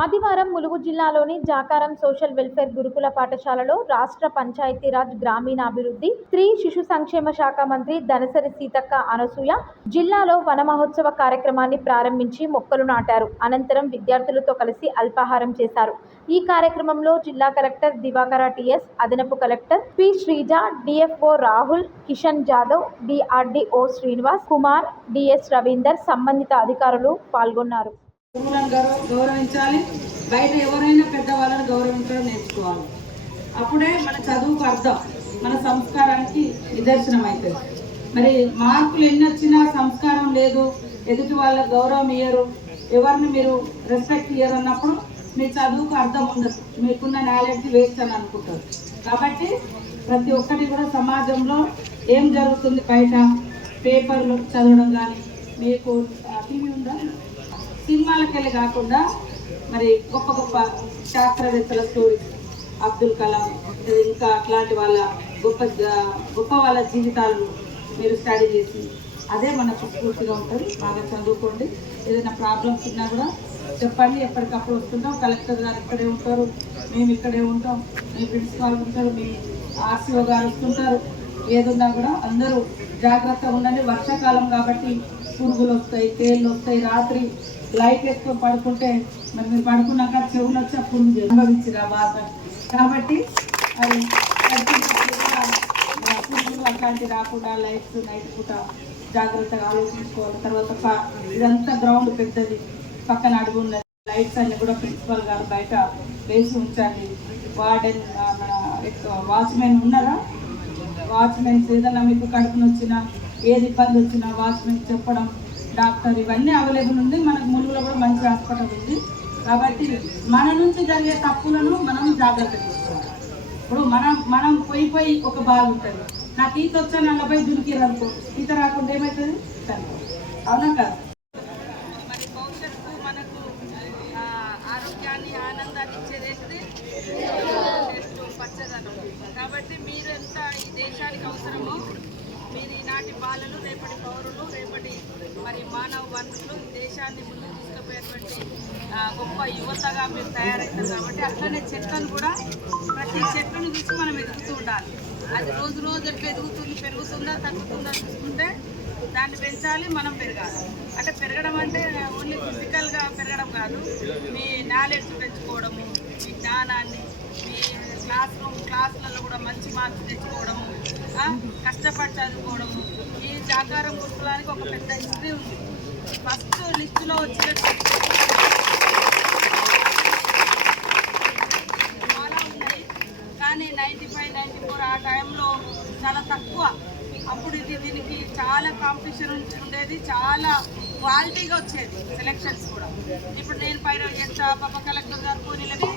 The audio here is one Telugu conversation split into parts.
ఆదివారం ములుగు జిల్లాలోని జాకారం సోషల్ వెల్ఫేర్ గురుకుల పాఠశాలలో రాష్ట్ర పంచాయతీరాజ్ గ్రామీణాభివృద్ధి స్త్రీ శిశు సంక్షేమ శాఖ మంత్రి ధనసరి సీతక్క అనసూయ జిల్లాలో వన మహోత్సవ కార్యక్రమాన్ని ప్రారంభించి మొక్కలు నాటారు. అనంతరం విద్యార్థులతో కలిసి అల్పాహారం చేశారు. ఈ కార్యక్రమంలో జిల్లా కలెక్టర్ దివాకర టిఎస్ అదనపు collector P Srija DFO Rahul Kishan Jadhav DRDO Srinivas Kumar DS Ravinder సంబంధిత అధికారులు పాల్గొన్నారు. గురువులను గౌరవ గౌరవించాలి. బయట ఎవరైనా పెద్దవాళ్ళని గౌరవించడం నేర్చుకోవాలి. అప్పుడే మన చదువుకు అర్థం మన సంస్కారానికి నిదర్శనం అవుతుంది మరి మార్కులు ఎన్ని వచ్చినా సంస్కారం లేదు ఎదుటి వాళ్ళ గౌరవం ఇయ్యరు. ఎవరిని మీరు రెస్పెక్ట్ ఇయ్యరు అన్నప్పుడు మీ చదువుకు అర్థం ఉండదు. మీకున్న నాలెడ్జ్ వేస్ట్ అని అనుకుంటారు. కాబట్టి ప్రతి ఒక్కటి కూడా సమాజంలో ఏం జరుగుతుంది బయట? పేపర్లు చదవడం కానీ మీకు టీవీ ఉందా? సినిమాలకెళ్ళి కాకుండా మరి గొప్ప గొప్ప శాస్త్రవేత్తల స్టోరీస్ అబ్దుల్ కలాం ఇంకా అట్లాంటి వాళ్ళ గొప్ప గొప్ప వాళ్ళ జీవితాలను మీరు స్టడీ చేసి అదే మనకు స్ఫూర్తిగా ఉంటుంది. బాగా చదువుకోండి. ఏదైనా ప్రాబ్లమ్స్ ఉన్నా కూడా చెప్పండి. ఎప్పటికప్పుడు వస్తుంటాం. కలెక్టర్ గారు ఇక్కడే ఉంటారు. మేము ఇక్కడే ఉంటాం. మీ ప్రిన్సిపాల్ ఉంటారు. మీ ఆర్సీఓ గారు వస్తుంటారు. ఏదున్నా కూడా అందరూ జాగ్రత్తగా ఉండండి. వర్షాకాలం కాబట్టి పురుగులు వస్తాయి తేళ్ళు వస్తాయి రాత్రి లైట్ వేసుకొని పడుకుంటే మరి మీరు పడుకున్నాక చెవులు వచ్చి ఆ పురుగు అనుభవించిన బాధ? కాబట్టి అది పురుగులు అట్లాంటి రాకుండా లైట్స్ నైట్ పూట జాగ్రత్తగా ఆలోచించుకోవాలి. తర్వాత ఇదంతా గ్రౌండ్ పెద్దది. పక్కన అడుగు ఉన్నది. లైట్స్ అన్ని కూడా ప్రిన్సిపల్ గారు బయట వేసి ఉంచండి. వార్డెన్ మన వాచ్మెన్ ఉన్నారా? వాచ్మెన్స్ ఏదైనా మీకు కడుపునొచ్చినా ఏది ఇబ్బంది వచ్చినా వాచ్మెన్ చెప్పడం డాక్టర్ ఇవన్నీ అవైలబుల్ ఉంది. మనకు ములుగులో కూడా మంచి హాస్పిటల్ ఉంది. కాబట్టి మన నుంచి జరిగే తప్పులను మనం జాగ్రత్త ఇప్పుడు మనం మనం పోయి పోయి ఒక బాధ ఉంటుంది. నాకు ఈత వచ్చా నలభై దునికిరు అనుకో. ఈత రాకుండా ఏమవుతుంది చనిపోతుంది. అవునా కాదు? మరి భవిష్యత్తు మనకు ఆరోగ్యాన్ని ఆనందాన్ని ఇచ్చేది పచ్చదనం. కాబట్టి మీరెంత ఈ దేశానికి అవసరమో మీరు ఈనాటి బాలలు రేపటి పౌరులు రేపటి మరి మానవ వనరులు దేశాన్ని ముందుకు తీసుకుపోయేటువంటి గొప్ప యువతగా మీరు తయారవుతారు కాబట్టి అట్లనే చెట్లను కూడా ప్రతి చెట్లను చూసి మనం ఎదుగుతూ ఉండాలి. అది రోజు రోజు ఎట్లా ఎదుగుతుంది పెరుగుతుందా తగ్గుతుందా చూసుకుంటే దాన్ని పెంచాలి మనం పెరగాలి. అంటే పెరగడం అంటే ఓన్లీ ఫిజికల్గా పెరగడం కాదు. మీ నాలెడ్జ్ పెంచుకోవడము మీ జ్ఞానాన్ని మీ క్లాస్ రూమ్ క్లాసులలో కూడా మంచి మార్క్స్ తెచ్చుకోవడము కష్టపడి చదువుకోవడము ఈ జాకారం గుర్తులానికి ఒక పెద్ద హిస్టరీ ఉంది. ఫస్ట్ లిస్టులో వచ్చిన చాలా ఉన్నాయి. కానీ నైంటీ ఫైవ్ నైంటీ ఫోర్ ఆ టైంలో చాలా తక్కువ. అప్పుడు ఇది దీనికి చాలా కాంపిటీషన్ ఉండేది. చాలా క్వాలిటీగా వచ్చేది సెలెక్షన్స్ కూడా. ఇప్పుడు నేను పైన చేస్తా పాప కలెక్టర్ గారు కూలీలని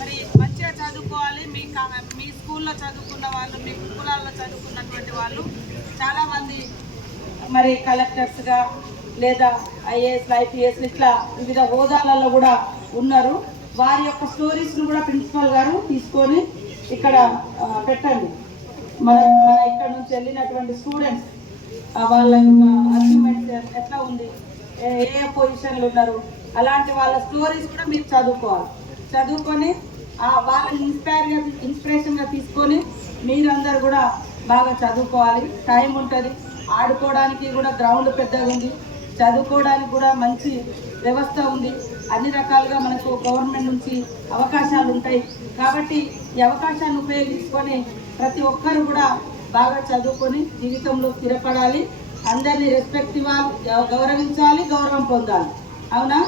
మరి మంచిగా చదువుకోవాలి మీ మీ స్కూల్లో చదువుకున్న వాళ్ళు మీ కులాల్లో చదువుకున్నటువంటి వాళ్ళు చాలామంది మరి కలెక్టర్స్గా లేదా ఐఏఎస్ ఐపీఎస్ ఇట్లా వివిధ హోదాలలో కూడా ఉన్నారు. వారి యొక్క స్టోరీస్ను కూడా ప్రిన్సిపల్ గారు తీసుకొని ఇక్కడ పెట్టండి. మన మన ఇక్కడ నుంచి వెళ్ళినటువంటి స్టూడెంట్స్ వాళ్ళ యొక్క అచీవ్మెంట్స్ ఎట్లా ఉంది? ఏ పొజిషన్లు ఉన్నారు? అలాంటి వాళ్ళ స్టోరీస్ కూడా మీరు చదువుకోవాలి. చదువుకొని ఆ వాళ్ళని ఇన్స్పైర్గా ఇన్స్పిరేషన్గా తీసుకొని మీరందరూ కూడా బాగా చదువుకోవాలి. టైం ఉంటుంది. ఆడుకోవడానికి కూడా గ్రౌండ్ పెద్దగా ఉంది. చదువుకోవడానికి కూడా మంచి వ్యవస్థ ఉంది. అన్ని రకాలుగా మనకు గవర్నమెంట్ నుంచి అవకాశాలు ఉంటాయి. కాబట్టి ఈ అవకాశాన్ని ఉపయోగించుకొని ప్రతి ఒక్కరు కూడా బాగా చదువుకొని జీవితంలో స్థిరపడాలి. అందరినీ రెస్పెక్ట్ ఇవ్వాలి గౌరవించాలి గౌరవం పొందాలి. అవునా?